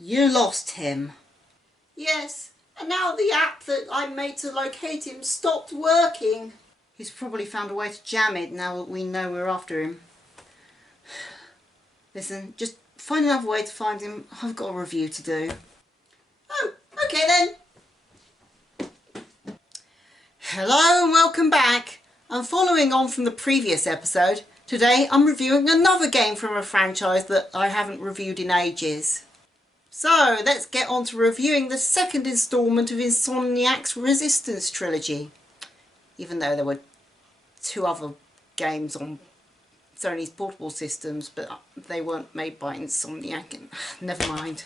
You lost him. Yes, and now the app that I made to locate him stopped working. He's probably found a way to jam it now that we know we're after him. Listen, just find another way to find him. I've got a review to do. Oh, okay then. Hello and welcome back. I'm following on from the previous episode. Today I'm reviewing another game from a franchise that I haven't reviewed in ages. So let's get on to reviewing the second instalment of Insomniac's Resistance trilogy. Even though there were two other games on Sony's portable systems, but they weren't made by Insomniac. Never mind.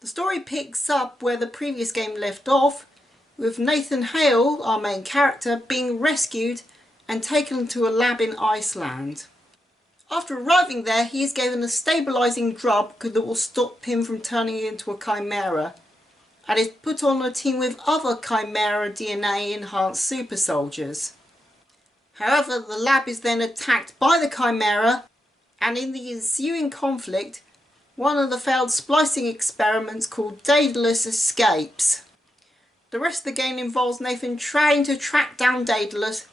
The story picks up where the previous game left off, with Nathan Hale, our main character, being rescued and taken to a lab in Iceland. After arriving there, he is given a stabilising drug that will stop him from turning into a chimera, and is put on a team with other chimera DNA enhanced super soldiers. However, the lab is then attacked by the chimera, and in the ensuing conflict, one of the failed splicing experiments called Daedalus escapes. The rest of the game involves Nathan trying to track down Daedalus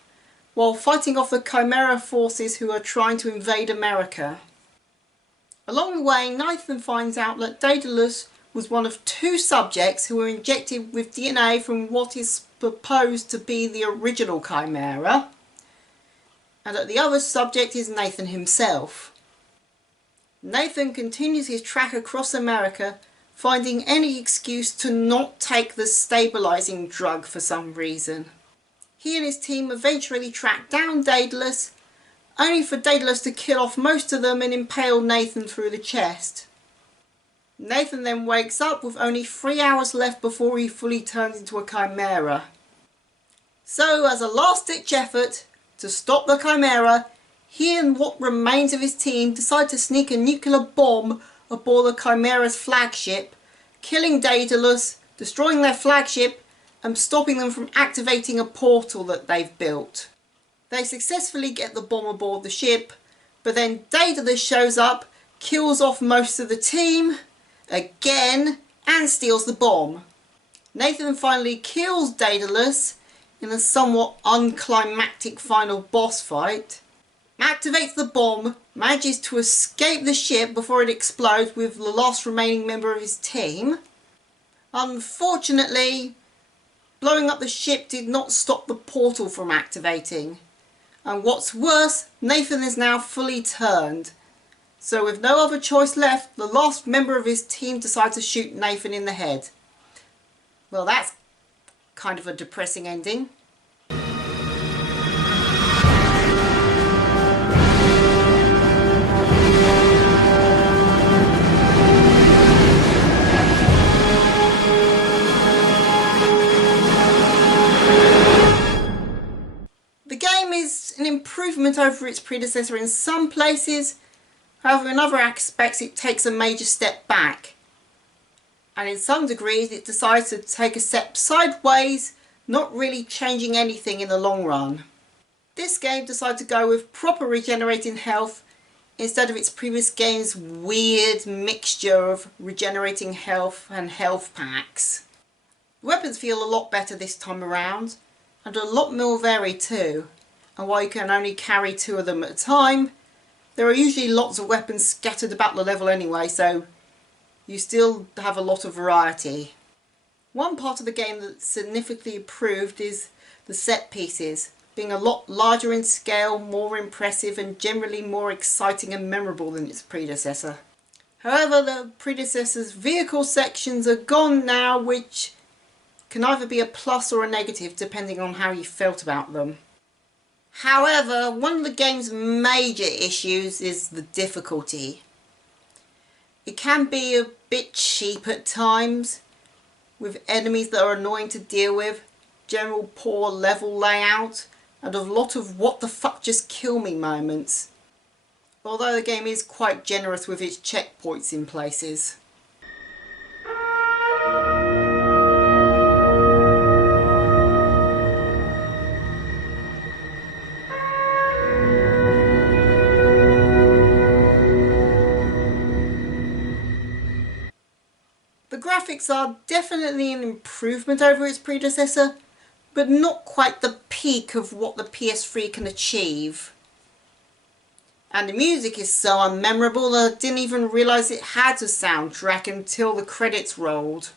while fighting off the Chimera forces who are trying to invade America. Along the way, Nathan finds out that Daedalus was one of two subjects who were injected with DNA from what is proposed to be the original Chimera, and that the other subject is Nathan himself. Nathan continues his track across America, finding any excuse to not take the stabilising drug for some reason. He and his team eventually track down Daedalus, only for Daedalus to kill off most of them and impale Nathan through the chest. Nathan then wakes up with only 3 hours left before he fully turns into a chimera. So, as a last-ditch effort to stop the chimera, he and what remains of his team decide to sneak a nuclear bomb aboard the chimera's flagship, killing Daedalus, destroying their flagship, and stopping them from activating a portal that they've built. They successfully get the bomb aboard the ship, but then Daedalus shows up, kills off most of the team, again, and steals the bomb. Nathan finally kills Daedalus in a somewhat unclimactic final boss fight, activates the bomb, manages to escape the ship before it explodes with the last remaining member of his team. Unfortunately, blowing up the ship did not stop the portal from activating. And what's worse, Nathan is now fully turned. So with no other choice left, the last member of his team decides to shoot Nathan in the head. Well, that's kind of a depressing ending. The game is an improvement over its predecessor in some places, however in other aspects it takes a major step back. And in some degrees it decides to take a step sideways, not really changing anything in the long run. This game decided to go with proper regenerating health instead of its previous game's weird mixture of regenerating health and health packs. The weapons feel a lot better this time around, and a lot more varied too, and while you can only carry 2 of them at a time, there are usually lots of weapons scattered about the level anyway, so you still have a lot of variety. One part of the game that's significantly improved is the set pieces, being a lot larger in scale, more impressive and generally more exciting and memorable than its predecessor. However, the predecessor's vehicle sections are gone now, which can either be a plus or a negative depending on how you felt about them. However, one of the game's major issues is the difficulty. It can be a bit cheap at times, with enemies that are annoying to deal with, general poor level layout, and a lot of what the fuck just kill me moments. Although the game is quite generous with its checkpoints in places. graphics are definitely an improvement over its predecessor, but not quite the peak of what the PS3 can achieve. And the music is so unmemorable that I didn't even realise it had a soundtrack until the credits rolled.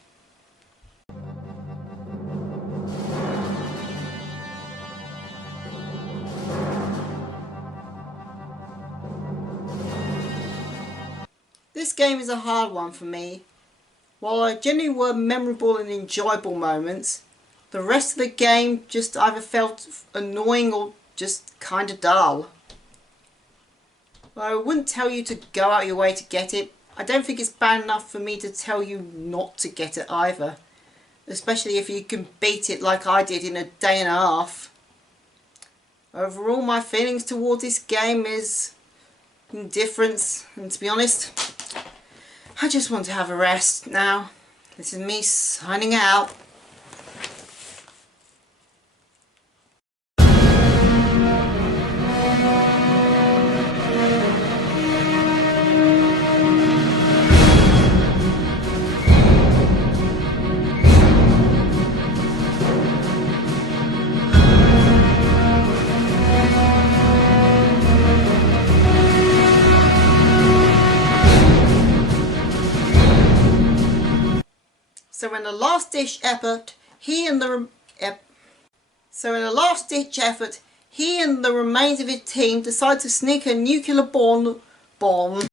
This game is a hard one for me. While there generally were memorable and enjoyable moments, the rest of the game just either felt annoying or just kinda dull. I wouldn't tell you to go out your way to get it. I don't think it's bad enough for me to tell you not to get it either. Especially if you can beat it like I did in a day and a half. Overall, my feelings towards this game is indifference, and to be honest, I just want to have a rest now. This is me signing out. So in a last-ditch effort, he and the remains of his team decide to sneak a nuclear bomb